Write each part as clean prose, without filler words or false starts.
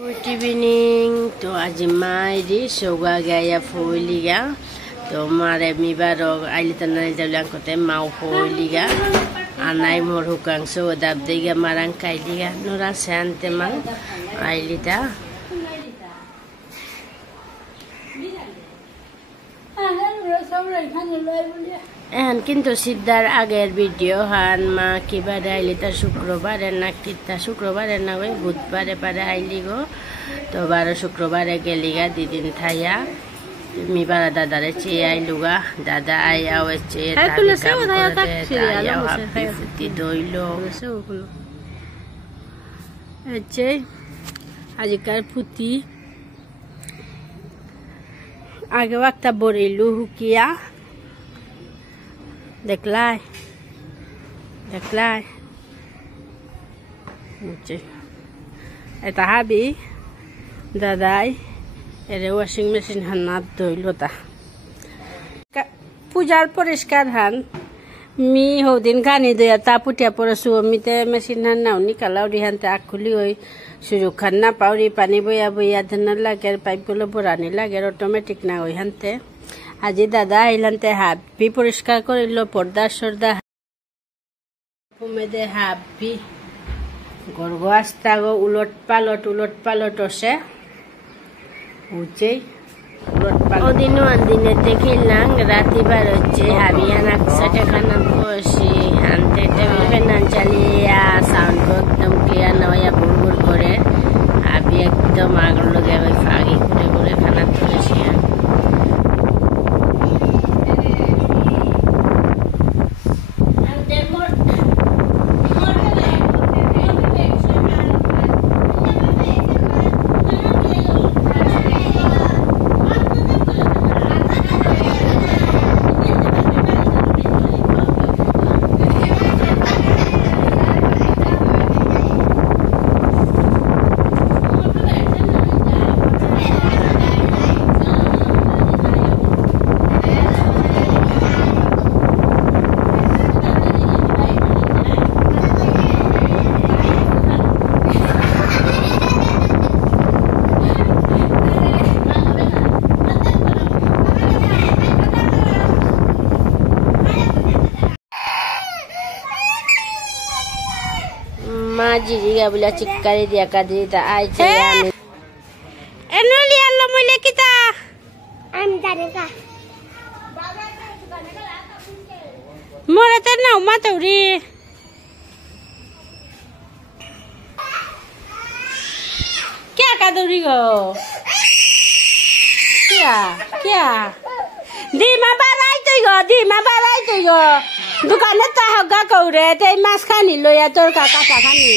Good evening. To आज मायरी सोगा गया फोलिगा तो मारे मिबारो आइली तनाई जबलां कोते माउ फोलिगा आनाई मोर हुकां सो दाब देगा मारां काइलिगा नोरा शांते मां आइली ता এখন কিন্তু সিদ্ধার আগের ভিডিও হান মা কিবারে আইলি তা শুক্রবারে না কিতা শুক্রবারে না ওই বুধবারে পারে আইলি গো তো 12 শুক্রবারে গেলিগা দিদিন থাইয়া মি বারা দাদারে চেয়ে আইলুগা দাদা আইয়া হচ্ছে ফুটি দইল হচ্ছে আজিকার ফুটি আগে একটা বরিলু হুকিয়া দেখলাই এটা হাবি দাদাই এর ওয়াশিং মেশিন হান্নাত ধইল তা পূজার পরিষ্কার হান মি হদিন গানি দয়া তা পুটিয়া পড়ছু মিতে মেশিন হান নাও নিকালাও রিহানতে আখুলি হই সুযোগ খান না পাউরি পানি বইয়া বইয়া ধানার লাগে পাইপগুলো ভরানি লাগে অটোমেটিক না ওই হানতে আজি দাদা আইলান্তে হাবি পরিষ্কার করিল পর্দা সর্দা দে হাবি গর্গ আস্তা গো উলট পালট আছে উচে উলট পালট ওদিনও আনদিনে দেখিলাম রাতি বার হচ্ছে হাবি আনাক সাথে খানা বসি আনতে টেবিল ফ্যান চালিয়া সাউন্ড একদম ক্লিয়ার নয়া বুড়বুড় করে হাবি একদম আগর লগে ওই ফাগি করে খানা তুলেছি জিরিগা বলে চিক্কারি দিয়া কাদি তা আইছে আমি এনলি আল্লাহ মইলে কিতা আমি জানিকা মরেতে নাও মাতৌরি কে কাদৌরি গো কিয়া দিমা বারাই তুই গো দোকানে তা হগা কৌরে তে মাছ খানি লইয়া তোর কাটা খানি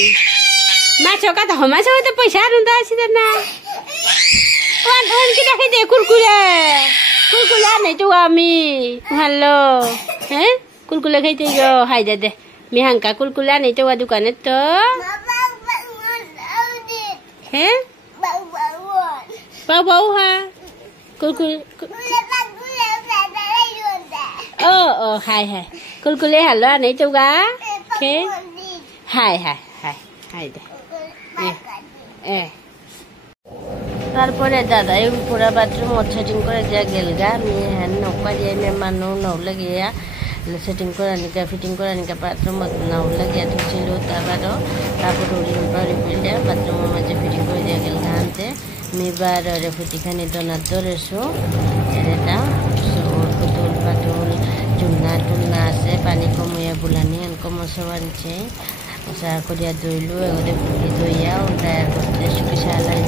মাছ কাটা মাছ হইতে পয়সা আনন্দা আছে না ওন কি দেখি দে কুরকুরে নাই তো আমি হ্যালো হ্যাঁ কুরকুরে খাইতে গো হাই দে মি হাঙ্কা কুরকুরে নাই তো দোকানে তো হ্যাঁ বাউ হা কুরকুরে ও হাই কুলকুলে হালো আনেই তো গা খে হাই দে তারপরে দাদা পুরা বাথরুম সেটিং করে যা গেল গা আমি হ্যান নৌকা দিয়ে মেহমানো নৌলে গিয়া সেটিং করে নিকা ফিটিং করে নিকা বাথরুম নৌলে গিয়া ধুছিল তারপর উড়ি পড়লে বাথরুমের মাঝে ফিটিং করে দিয়ে গেল গা আনতে মিবার ফুটিখানি দোনার ধরেছো এটা পুতুল পাতুল টুলনা আছে পানি কমিয়া বুলানি কম সব আনছে করিয়া দইলো এগুলো ফুটি দইয়া ওটা করতে শুকিয়ে